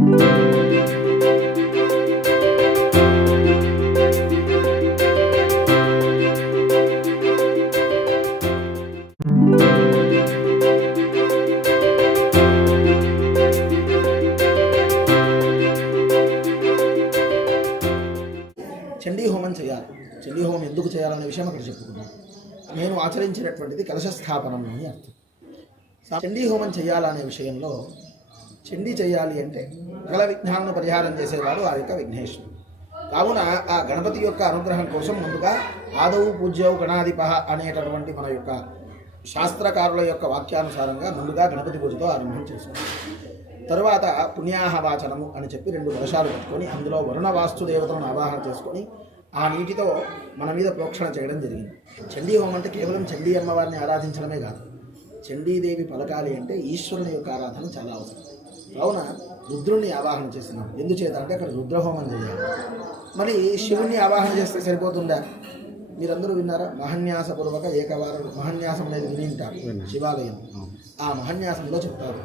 చండీ హోమం చేయాలి. చండీ హోమం ఎందుకు చేయాలనే విషయం అక్కడ చెప్పుకున్నాం. నేను ఆచరించినటువంటిది కలశ స్థాపనం అని అర్థం. చండీ హోమం చేయాలనే విషయంలో చండీ చేయాలి అంటే సకల విఘ్నాలను పరిహారం చేసేవాడు ఆ యొక్క విఘ్నేశ్వరుడు. కావున ఆ గణపతి యొక్క అనుగ్రహం కోసం ముందుగా ఆదౌ పూజ్యౌ గణాధిప అనేటటువంటి మన యొక్క శాస్త్రకారుల యొక్క వాక్యానుసారంగా ముందుగా గణపతి పూజతో ఆరంభం చేసుకోవాలి. తరువాత పుణ్యాహవాచనము అని చెప్పి 2 కలశాలు పెట్టుకొని అందులో వరుణ వాస్తు దేవతలను ఆవాహన చేసుకొని ఆ నీటితో మన మీద ప్రోక్షణ చేయడం జరిగింది. చండీ హోమం అంటే కేవలం చండీ అమ్మవారిని ఆరాధించడమే కాదు, చండీదేవి పలకాలి అంటే ఈశ్వరుని యొక్క ఆరాధన చాలా అవసరం. కావున రుద్రుణ్ణి ఆవాహన చేస్తున్నాం. ఎందుచేత అంటే అక్కడ రుద్రహోమం చేయాలి. మరి శివుణ్ణి ఆవాహన చేస్తే సరిపోతుందా? మీరందరూ విన్నారా? మహన్యాసపూర్వక ఏకవారం మహన్యాసం అనేది వినింటారు శివాలయం. ఆ మహన్యాసంలో చెప్తారు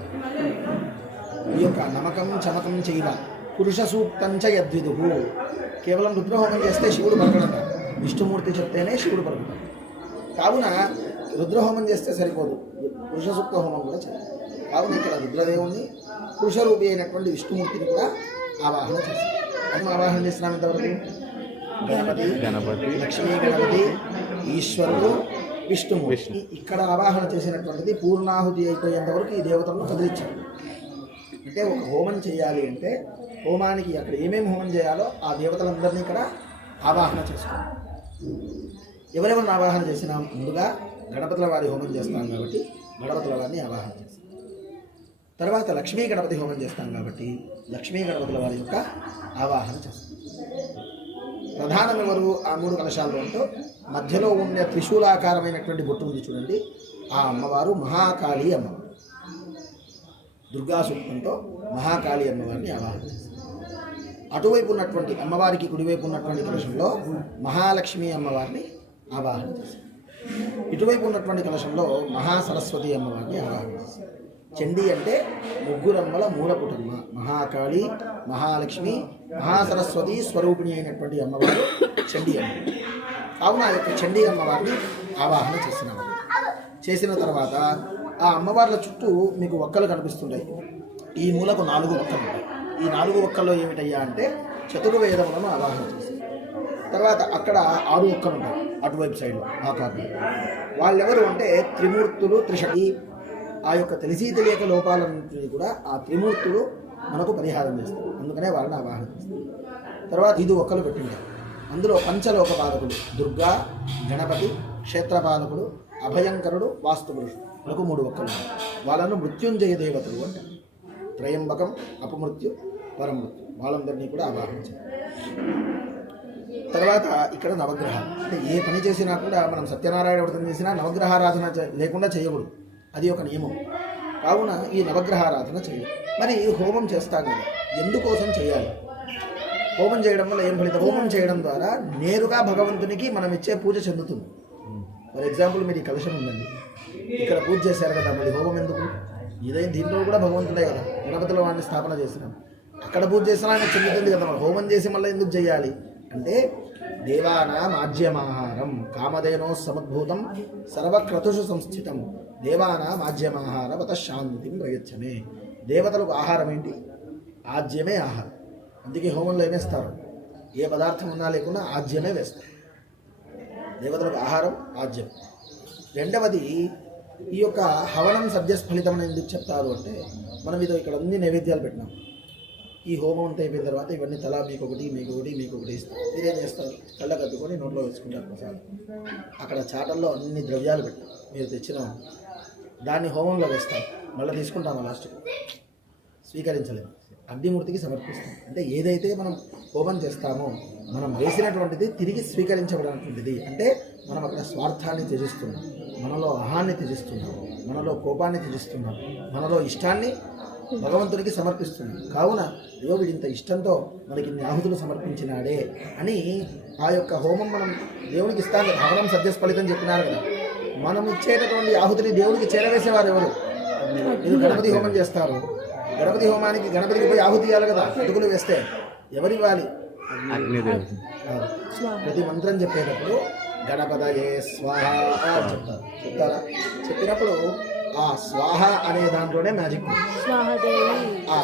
ఈ యొక్క నమకం చమకం చేయవ పురుష సూక్తంచ యద్విదుహు. కేవలం రుద్రహోమం చేస్తే శివుడు పలకడంట, విష్ణుమూర్తి చెప్తేనే శివుడు పలుకుతాడు. కావున రుద్రహోమం చేస్తే సరిపోదు, పురుష సూక్త హోమం కూడా చేయాలి. కావున ఇక్కడ రుద్రదేవుణ్ణి పురుషరూపి అయినటువంటి విష్ణుమూర్తిని కూడా ఆవాహన చేస్తారు. మనం ఆవాహన చేస్తున్నాం ఇంతవరకు గణపతి, లక్ష్మీ గణపతి, ఈశ్వరుడు, విష్ణుమూర్తి. ఇక్కడ ఆవాహన చేసినటువంటిది పూర్ణాహుతి అయిపోయేంత వరకు ఈ దేవతలను కదిలించారు. అంటే ఒక హోమం చేయాలి అంటే హోమానికి అక్కడ ఏమేమి హోమం చేయాలో ఆ దేవతలందరినీ ఇక్కడ ఆవాహన చేసుకోవాలి. ఎవరెవరిని ఆవాహన చేసినా ముందుగా గణపతుల వారి హోమం చేస్తాం కాబట్టి గణపతుల వారిని ఆవాహన చేస్తాం. తర్వాత లక్ష్మీ గణపతి హోమం చేస్తాం కాబట్టి లక్ష్మీ గణపతుల వారి యొక్క ఆవాహన చేస్తాం. ప్రధానం ఎవరు? ఆ 3 కలశాల్లో ఉంటూ మధ్యలో ఉండే త్రిశూలాకారమైనటువంటి బొట్టు ఉంది చూడండి, ఆ అమ్మవారు మహాకాళి అమ్మవారు. దుర్గా సూక్తంతో మహాకాళి అమ్మవారిని ఆవాహన చేస్తారు. అటువైపు ఉన్నటువంటి అమ్మవారికి కుడివైపు ఉన్నటువంటి కలశంలో మహాలక్ష్మి అమ్మవారిని ఆవాహన చేస్తారు. ఇటువైపు ఉన్నటువంటి కలశంలో మహాసరస్వతి అమ్మవారిని ఆవాహన చేస్తారు. చండీ అంటే ముగ్గురమ్మల మూలపుటమ్మ, మహాకాళి, మహాలక్ష్మి, మహాసరస్వతి స్వరూపిణి అయినటువంటి అమ్మవారు చండీ అమ్మ. కావున ఆ యొక్క చండీ అమ్మవారిని ఆవాహన చేసినాము. చేసిన తర్వాత ఆ అమ్మవార్ల చుట్టూ మీకు ఒక్కలు కనిపిస్తుంటాయి. ఈ మూలకు 4 ఒక్కలు ఉంటాయి. ఈ 4 ఒక్కల్లో ఏమిటయ్యా అంటే చతుర్వేదములను ఆవాహన చేస్తారు. తర్వాత అక్కడ 6 ఒక్కలు ఉంటాయి అటువైపు సైడ్లో ఆకారంలో. వాళ్ళెవరు అంటే త్రిమూర్తులు, త్రిశక్తి. ఆ యొక్క తెలిసి తెలియక లోపాలన్నింటినీ కూడా ఆ త్రిమూర్తులు మనకు పరిహారం చేస్తారు. అందుకనే వాళ్ళని ఆవాహన చేస్తారు. తర్వాత 5 ఒక్కలు పెట్టింటారు. అందులో పంచలోక పాలకుడు దుర్గా, గణపతి, క్షేత్రపాలకుడు, అభయంకరుడు, వాస్తుపురుషుడు మనకు 3 ఒక్కలు. వాళ్ళను మృత్యుంజయ దేవతలు అంటారు. త్రయంబకం, అపమృత్యు, పరమృత్యు, వాళ్ళందరినీ కూడా ఆవాహన చేయాలి. తర్వాత ఇక్కడ నవగ్రహాలు. అంటే ఏ పని చేసినా కూడా మనం సత్యనారాయణ వ్రతం చేసినా నవగ్రహారాధన లేకుండా చేయకూడదు, అది ఒక నియమం. కావున ఈ నవగ్రహారాధన చేయాలి. మరి హోమం చేస్తాం కదా, ఎందుకోసం చేయాలి? హోమం చేయడం వల్ల ఏం ఫలితం? హోమం చేయడం ద్వారా నేరుగా భగవంతునికి మనం ఇచ్చే పూజ చెందుతుంది. ఫర్ ఎగ్జాంపుల్ మీరు ఈ కలశం ఉందండి, ఇక్కడ పూజ చేశారు కదా, మళ్ళీ హోమం ఎందుకు? ఇదే దీంట్లో కూడా భగవంతుడే కదా, గణపతిలో వాడిని స్థాపన చేసినాం. అక్కడ పూజ చేసినా ఆయన చెందుతుంది కదా, మనం హోమం చేసి మళ్ళీ ఎందుకు చేయాలి అంటే దేవానాం ఆజ్యమాహారం కామధేనో సముద్భూతం సర్వక్రతుషు సంస్థితం దేవానాం ఆజ్యమాహార వత శాంతిం ప్రయచ్చమే. దేవతలకు ఆహారం ఏంటి? ఆజ్యమే ఆహారం. అందుకే హోమంలో ఏమేస్తారు? ఏ పదార్థం ఉన్నా లేకున్నా ఆజ్యమే వేస్తారు. దేవతలకు ఆహారం ఆజ్యం. రెండవది ఈ యొక్క హవనం సద్యస్ఫలితం అని ఎందుకు చెప్తారు అంటే మనం ఇది ఇక్కడ అన్ని నైవేద్యాలు పెట్టినాం. ఈ హోమం అంతా అయిపోయిన తర్వాత ఇవన్నీ తలా మీకొకటి ఇస్తాం. మీరేం చేస్తారు? కళ్ళ కట్టుకొని నోట్లో వేసుకుంటారు ప్రసాదం. అక్కడ చాటల్లో అన్ని ద్రవ్యాలు పెట్టాం, మీరు తెచ్చిన దాన్ని హోమంలో వేస్తాం, మళ్ళీ తీసుకుంటాము, లాస్ట్కి స్వీకరించలేము, అగ్నిమూర్తికి సమర్పిస్తాం. అంటే ఏదైతే మనం హోమం చేస్తామో మనం వేసినటువంటిది తిరిగి స్వీకరించబడినటువంటిది. అంటే మనం అక్కడ స్వార్థాన్ని త్యజిస్తున్నాం, మనలో అహాన్ని త్యజిస్తున్నాం, మనలో కోపాన్ని త్యజిస్తున్నాం, మనలో ఇష్టాన్ని భగవంతుడికి సమర్పిస్తున్నాం. కావున దేవుడు ఇంత ఇష్టంతో మనకి ఇన్ని ఆహుతులు సమర్పించినాడే అని ఆ యొక్క హోమం మనం దేవునికి ఇస్తాం కదా. హవనం సద్యస్ఫలితం చెప్పినారు కదా, మనం ఇచ్చేటటువంటి ఆహుతిని దేవుడికి చేరవేసేవారు ఎవరు? మీరు గణపతి హోమం చేస్తారు, గణపతి హోమానికి గణపతికి పోయి ఆహుతి ఇవ్వాలి కదా, అటుకులు వేస్తే ఎవరివ్వాలి? ప్రతి మంత్రం చెప్పేటప్పుడు గణపతయే స్వాహ అని చెప్తారా? చెప్పినప్పుడు ఆ స్వాహ అనే దాంట్లోనే మ్యాజిక్. ఆ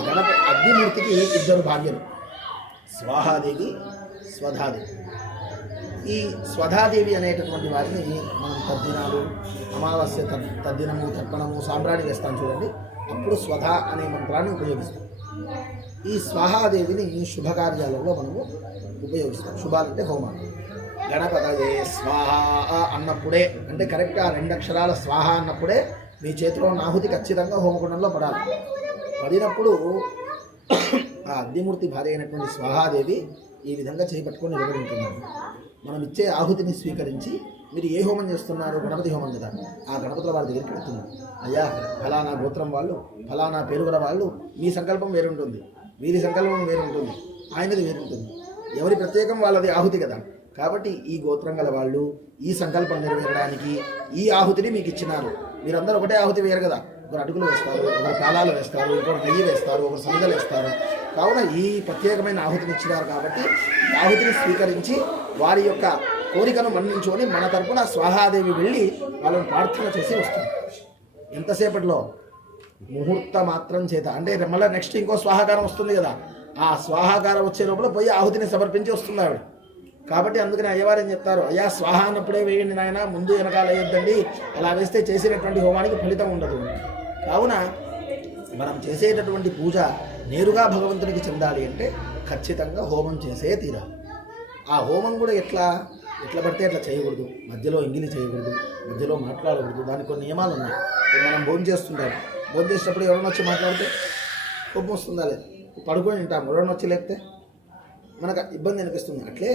అగ్నిమూర్తికి ఇద్దరు భార్యలు, స్వాహాదేవి, స్వధాదేవి. ఈ స్వధాదేవి అనేటటువంటి వారిని మనం తద్దినాలు, అమావాస్య తద్దినము, తర్పణము, సాంబ్రాణి వేస్తాం చూడండి, అప్పుడు స్వధ అనే మంత్రాన్ని ఉపయోగిస్తాం. ఈ స్వాహాదేవిని శుభకార్యాలలో మనము ఉపయోగిస్తాం. శుభాలంటే హోమాలు. గణపతయే స్వాహ అన్నప్పుడే, అంటే కరెక్ట్గా 2 అక్షరాల స్వాహ అన్నప్పుడే మీ చేతిలో ఉన్న ఆహుతి ఖచ్చితంగా హోమగుండంలో పడాలి. పడినప్పుడు ఆ అగ్నిమూర్తి భార్య అయినటువంటి స్వాహాదేవి ఈ విధంగా చేపట్టుకొని నిలబడి ఉంటున్నారు. మనం ఇచ్చే ఆహుతిని స్వీకరించి, మీరు ఏ హోమం చేస్తున్నారు? గణపతి హోమం కదా. ఆ గణపతుల వారి దగ్గరికి వెళ్తున్నారు. అయ్యా, ఫలానా గోత్రం వాళ్ళు, ఫలానా పేరుగల వాళ్ళు, మీ సంకల్పం వేరుంటుంది, వీరి సంకల్పం వేరుంటుంది, ఆయనది వేరుంటుంది. ఎవరి ప్రత్యేకం వాళ్ళది ఆహుతి కదా. కాబట్టి ఈ గోత్రం గల వాళ్ళు ఈ సంకల్పం నెరవేరడానికి ఈ ఆహుతిని మీకు ఇచ్చినారు. మీరందరూ ఒకటే ఆహుతి వేయరు కదా. ఒకరు అడుగులు వేస్తారు, ఒకరు కాలాలు వేస్తారు, ఒకరు నెయ్యి వేస్తారు, ఒకరు సమిదలు వేస్తారు. కావున ఈ ప్రత్యేకమైన ఆహుతిని ఇచ్చినారు కాబట్టి ఆహుతిని స్వీకరించి వారి యొక్క కోరికను మన్నించుకొని మన తరపున స్వాహాదేవి వెళ్ళి వాళ్ళని ప్రార్థన చేసి వస్తుంది. ఎంతసేపట్లో? ముహూర్త మాత్రం చేత. అంటే మళ్ళీ నెక్స్ట్ ఇంకో స్వాహాకారం వస్తుంది కదా, ఆ స్వాహాకారం వచ్చే లోపల పోయి ఆహుతిని సమర్పించి వస్తుంది ఆవిడ. కాబట్టి అందుకని అయ్యవారు ఏం చెప్తారు? అయ్యా, స్వాహ అన్నప్పుడే వేయండి నాయన, ముందు వెనకాల వేయొద్దండి, అలా వేస్తే చేసినటువంటి హోమానికి ఫలితం ఉండదు. కావున మనం చేసేటటువంటి పూజ నేరుగా భగవంతునికి చెందాలి అంటే ఖచ్చితంగా హోమం చేసే తీరాలి. ఆ హోమం కూడా ఎట్లా పడితే అట్లా చేయకూడదు, మధ్యలో ఎంగిలి చేయకూడదు, మధ్యలో మాట్లాడకూడదు. దానికి కొన్ని నియమాలు ఉన్నాయి. మనం భోజనం చేస్తుంటాం, భోజనం చేసేటప్పుడు ఎవరైనా వచ్చి మాట్లాడితే కోపం వస్తుందా? లేదు. పడుకొని ఉంటాం, ఎవరైనా వచ్చి లేకపోతే మనకు ఇబ్బంది అనిపిస్తుంది. అట్లే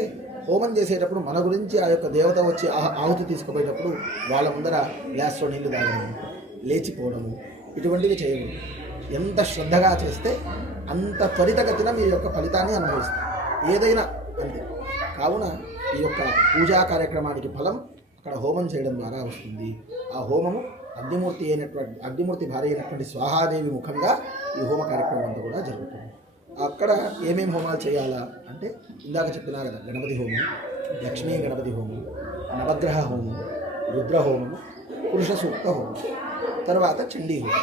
హోమం చేసేటప్పుడు మన గురించి ఆ యొక్క దేవత వచ్చి ఆహుతి తీసుకుపోయేటప్పుడు వాళ్ళ ముందర గ్లాస్లో నీళ్లు తాగడము, లేచిపోవడము, ఇటువంటివి చేయకూడదు. ఎంత శ్రద్ధగా చేస్తే అంత త్వరితగతిన మీ యొక్క ఫలితాన్ని అనుభవిస్తారు. ఏదైనా అంతే. కావున ఈ యొక్క పూజా కార్యక్రమానికి ఫలం అక్కడ హోమం చేయడం ద్వారా వస్తుంది. ఆ హోమము అగ్నిమూర్తి భార్య అయినటువంటి స్వాహాదేవి ముఖంగా ఈ హోమ కార్యక్రమం అంతా కూడా జరుగుతుంది. అక్కడ ఏమేమి హోమాలు చేయాలా అంటే ఇందాక చెప్పినా కదా, గణపతి హోమం, లక్ష్మీ గణపతి హోమం, నవగ్రహ హోమం, రుద్ర హోమము, పురుష సూక్త హోమం, తర్వాత చండీ హోమం.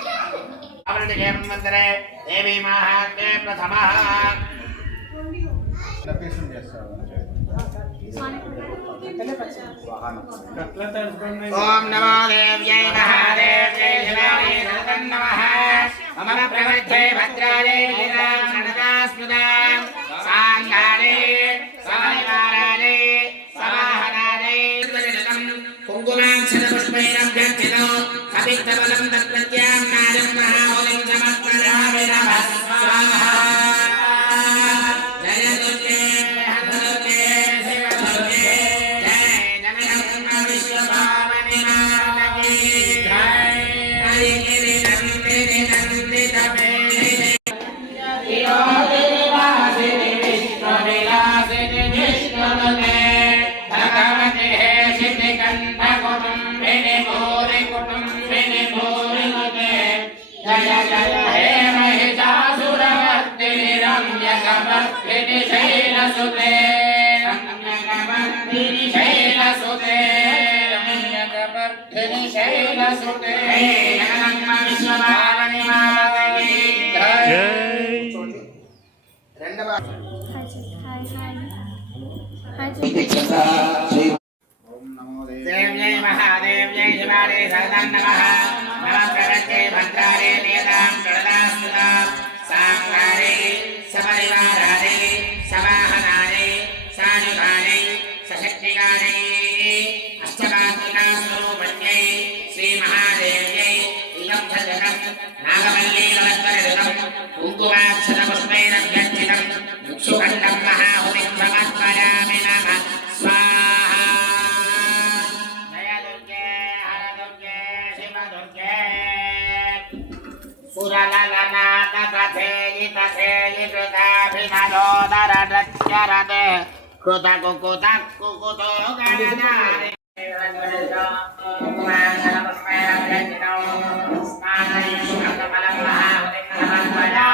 ఓం నమో దేవ్యై మహాదేవ్యై శివాయ నమః. మమ ప్రవర్తే భద్రాయే విజయాం సనదాస్మదాం సాంగారే సమనివారారే సమాహనారే కుంకుమాక్షర పుష్పైరభ్యర్చితో అభిత్తబలం తత్ప్రత్యాం నారం మహాబలిం సమర్పయామి నమః స్వాహా. జయ దుర్గే హతదుర్గే శివదుర్గే జయ జగన్మ విశ్వభావని మాతకి జయ. హరి నందిని నందిత శైలసుతే శైలసుతే జగన్మ విశ్వభావని మాతకి జై. రెండవ దేవ్యై మహాదేవ్యై శివాయ సరదాం నమః. నమః ప్రవర్తే భద్రారే నియతాం సరదాస్మదాం సాంగారే సపరివారారే సవాహనారే సానుగానే సశక్తిగానే అష్టమాతృకా స్వరూపణ్యై శ్రీ మహాదేవ్యై ఇదం జగం నాగవల్లీ నవస్వరయుతం కుంకుమాక్షర పుష్పైరభ్యర్చితం సుగంధం మహాహుతిం సమర్పయామి నమః స్వాహా. జయ దుర్గే హర దుర్గే శివ దుర్గే సురలలనాథ తథేయి తథేయి కృతాభినదోదరనృత్యరతే కృతకుకుత కుకుతో గణనారే కుంకుమాక్షర పుష్పైరభ్యర్చితం స్నానయం సుగంధఫలం మహాహుతిం సమర్పయామి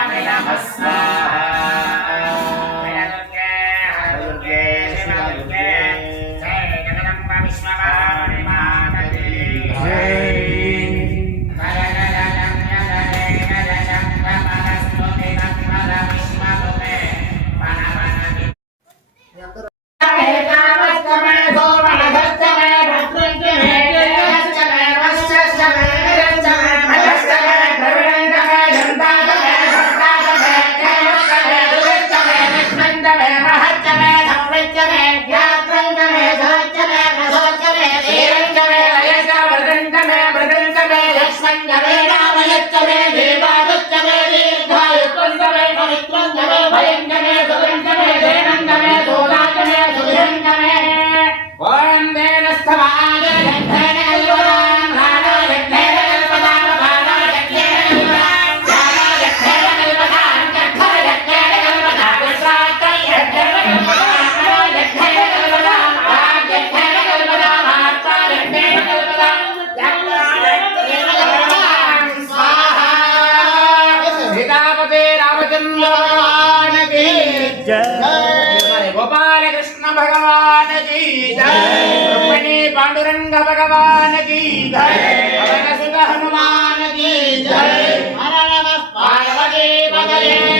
गोपाल कृष्ण भगवान की जय, रुक्मिणी पांडुरंग भगवान की जय, पवन सुत हनुमान की जय, हर नमः पार्वती पतये।